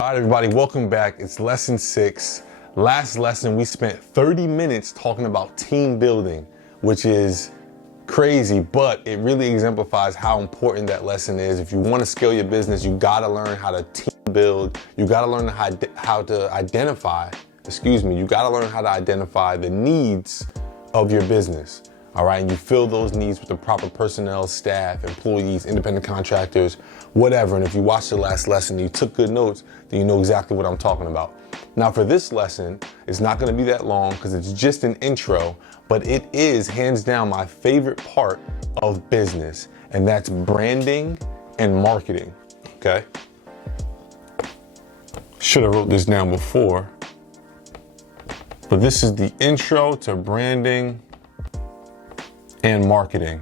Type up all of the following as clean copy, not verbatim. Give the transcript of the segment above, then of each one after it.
All right, everybody, welcome back. It's lesson 6. Last lesson, we spent 30 minutes talking about team building, which is crazy, but it really exemplifies how important that lesson is. If you want to scale your business, you got to learn how to team build. You got to learn how to identify, you got to learn how to identify the needs of your business. All right, and you fill those needs with the proper personnel, staff, employees, independent contractors, whatever. And if you watched the last lesson and you took good notes, then you know exactly what I'm talking about. Now for this lesson, it's not gonna be that long because it's just an intro, but it is hands down my favorite part of business, and that's branding and marketing, okay? Should have wrote this down before, but this is the intro to branding and marketing.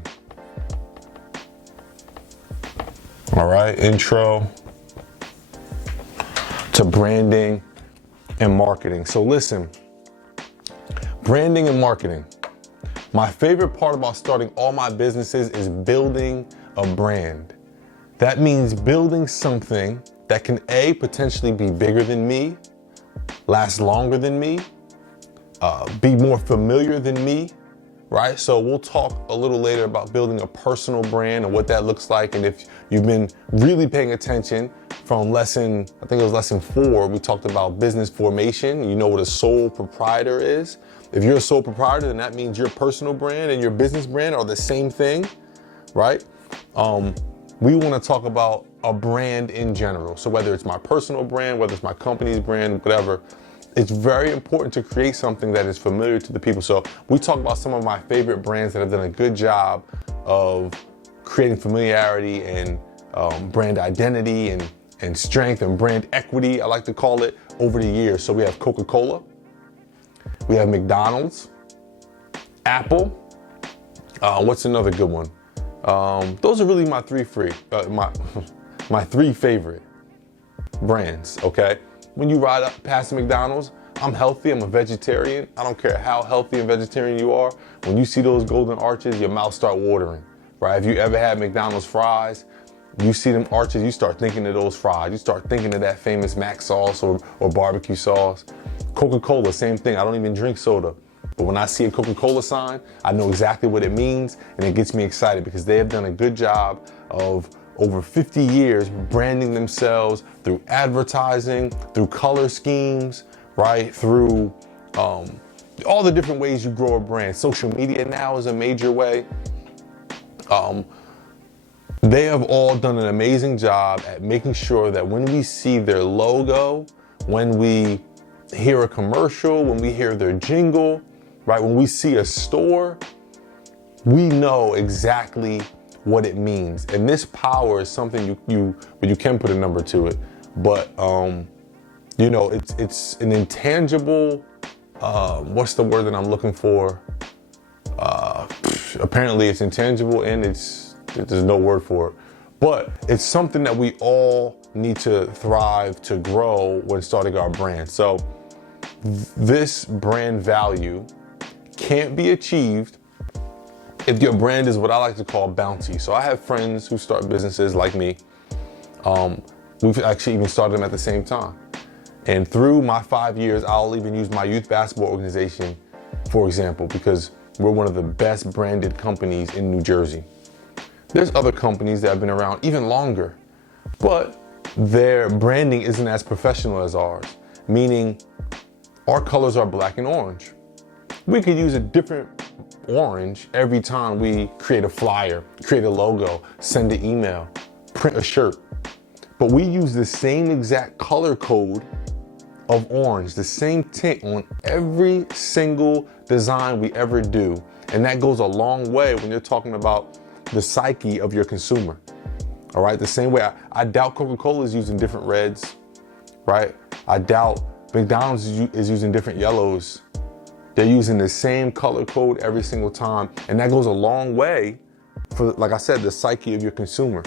All right, intro to branding and marketing. So listen, branding and marketing. My favorite part about starting all my businesses is building a brand. That means building something that can A, potentially be bigger than me, last longer than me, be more familiar than me, right? So we'll talk a little later about building a personal brand and what that looks like. And if you've been really paying attention from lesson, I think it was lesson 4, we talked about business formation. You know what a sole proprietor is. If you're a sole proprietor, then that means your personal brand and your business brand are the same thing, right? We want to talk about a brand in general. So whether it's my personal brand, whether it's my company's brand, whatever, it's very important to create something that is familiar to the people. So we talk about some of my favorite brands that have done a good job of creating familiarity and brand identity and strength and brand equity, I like to call it, over the years. So we have Coca-Cola, we have McDonald's, Apple. What's another good one? Those are really my my three favorite brands, okay? When you ride up past McDonald's, I'm healthy, I'm a vegetarian. I don't care how healthy and vegetarian you are. When you see those golden arches, your mouth start watering, right? If you ever had McDonald's fries, you see them arches, you start thinking of those fries. You start thinking of that famous mac sauce or barbecue sauce. Coca-Cola, same thing. I don't even drink soda. But when I see a Coca-Cola sign, I know exactly what it means, and it gets me excited because they have done a good job of over 50 years branding themselves through advertising, through color schemes, right? Through all the different ways you grow a brand. Social media now is a major way. They have all done an amazing job at making sure that when we see their logo, when we hear a commercial, when we hear their jingle, right? When we see a store, we know exactly what it means. And this power is something you can put a number to it, but you know, it's an intangible, what's the word that I'm looking for? Apparently it's intangible and there's no word for it, but it's something that we all need to thrive to grow when starting our brand. So this brand value can't be achieved if your brand is what I like to call bouncy. So I have friends who start businesses like me. We've actually even started them at the same time. And through my 5 years, I'll even use my youth basketball organization, for example, because we're one of the best branded companies in New Jersey. There's other companies that have been around even longer, but their branding isn't as professional as ours, meaning our colors are black and orange. We could use a different orange every time we create a flyer, create a logo, send an email, print a shirt. But we use the same exact color code of orange, the same tint on every single design we ever do. And that goes a long way when you're talking about the psyche of your consumer. All right, the same way I doubt Coca-Cola is using different reds, right? I doubt McDonald's is using different yellows. They're using the same color code every single time. And that goes a long way for, like I said, the psyche of your consumer.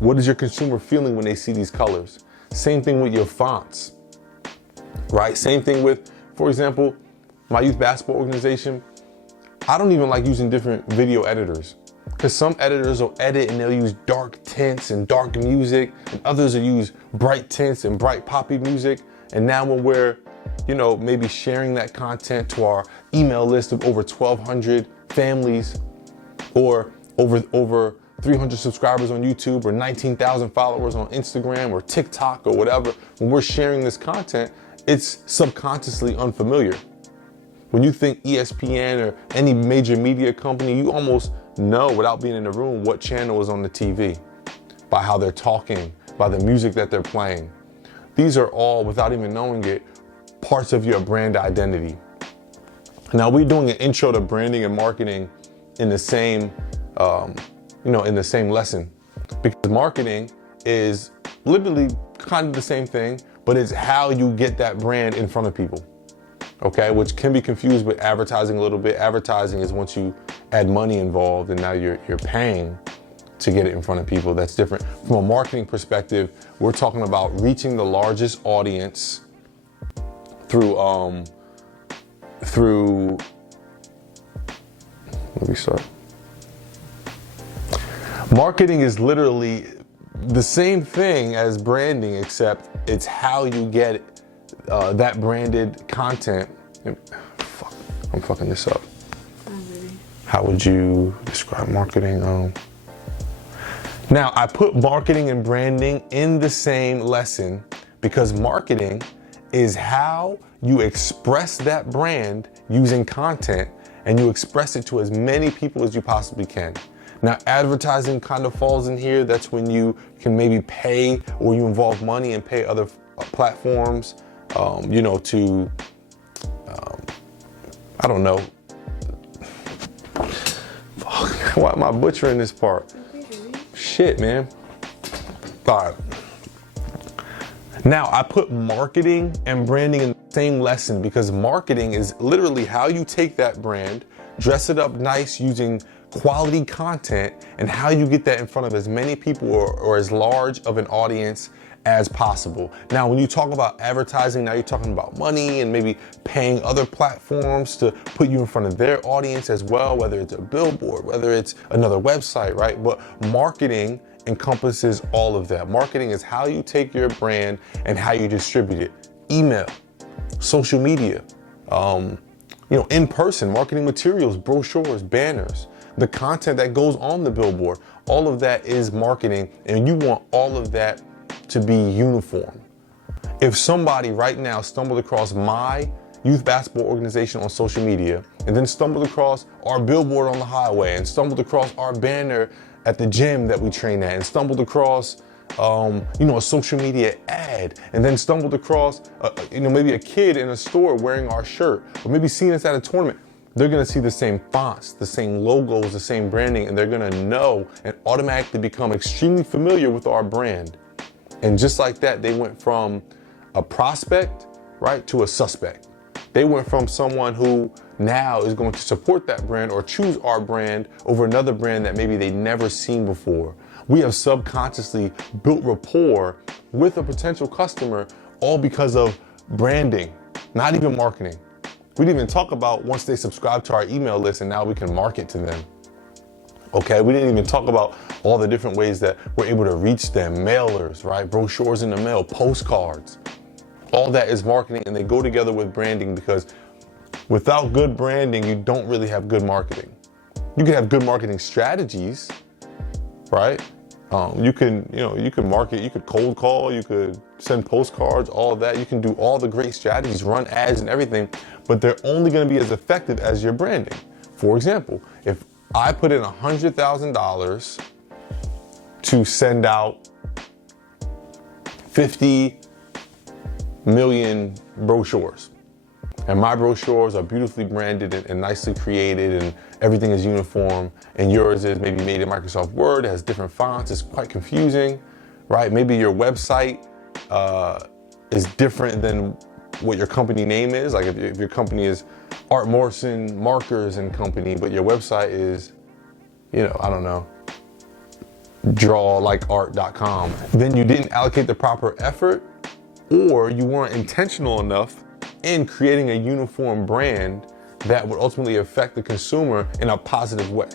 What is your consumer feeling when they see these colors? Same thing with your fonts, right? Same thing with, for example, my youth basketball organization. I don't even like using different video editors. Because some editors will edit and they'll use dark tints and dark music, and others will use bright tints and bright poppy music. And now when we're, maybe sharing that content to our email list of over 1,200 families, or over 300 subscribers on YouTube, or 19,000 followers on Instagram or TikTok or whatever, when we're sharing this content, it's subconsciously unfamiliar. When you think ESPN or any major media company, you almost know without being in the room what channel is on the TV, by how they're talking, by the music that they're playing. These are all, without even knowing it, parts of your brand identity. Now, we're doing an intro to branding and marketing in the same, in the same lesson, because marketing is literally kind of the same thing, but it's how you get that brand in front of people. Okay, which can be confused with advertising a little bit. Advertising is once you add money involved and now you're paying to get it in front of people. That's different. From a marketing perspective, we're talking about reaching the largest audience through let me start. Marketing is literally the same thing as branding, except it's how you get that branded content. Fuck, I'm fucking this up. How would you describe marketing? Now, I put marketing and branding in the same lesson because marketing is how you express that brand using content, and you express it to as many people as you possibly can. Now, advertising kind of falls in here. That's when you can maybe pay, or you involve money and pay other platforms, to, I don't know. Fuck, why am I butchering this part? Shit, man. All right. Now, I put marketing and branding in the same lesson because marketing is literally how you take that brand, dress it up nice using quality content, and how you get that in front of as many people or as large of an audience as possible. Now, when you talk about advertising, now you're talking about money and maybe paying other platforms to put you in front of their audience as well, whether it's a billboard, whether it's another website, right? But marketing encompasses all of that. Marketing is how you take your brand and how you distribute it. Email, social media, in-person marketing materials, brochures, banners, the content that goes on the billboard. All of that is marketing, and you want all of that to be uniform. If somebody right now stumbled across my youth basketball organization on social media, and then stumbled across our billboard on the highway, and stumbled across our banner at the gym that we train at, and stumbled across a social media ad, and then stumbled across maybe a kid in a store wearing our shirt, or maybe seeing us at a tournament, they're gonna see the same fonts, the same logos, the same branding, and they're gonna know and automatically become extremely familiar with our brand. And just like that, they went from a prospect, right, to a suspect. They went from someone who now is going to support that brand or choose our brand over another brand that maybe they'd never seen before. We have subconsciously built rapport with a potential customer, all because of branding, not even marketing. We didn't even talk about once they subscribe to our email list and now we can market to them. Okay, we didn't even talk about all the different ways that we're able to reach them. Mailers, right? Brochures in the mail, postcards. All that is marketing, and they go together with branding, because without good branding, you don't really have good marketing. You can have good marketing strategies, right? You can market, you could cold call, you could send postcards, all of that. You can do all the great strategies, run ads and everything, but they're only going to be as effective as your branding. For example, if I put in $100,000 to send out 50 million brochures, and my brochures are beautifully branded and nicely created, and everything is uniform, and yours is maybe made in Microsoft Word, has different fonts, it's quite confusing, right? Maybe your website is different than what your company name is. Like if your company is Art Morrison Markers and Company, but your website is, I don't know, drawlikeart.com, then you didn't allocate the proper effort, or you weren't intentional enough in creating a uniform brand that would ultimately affect the consumer in a positive way.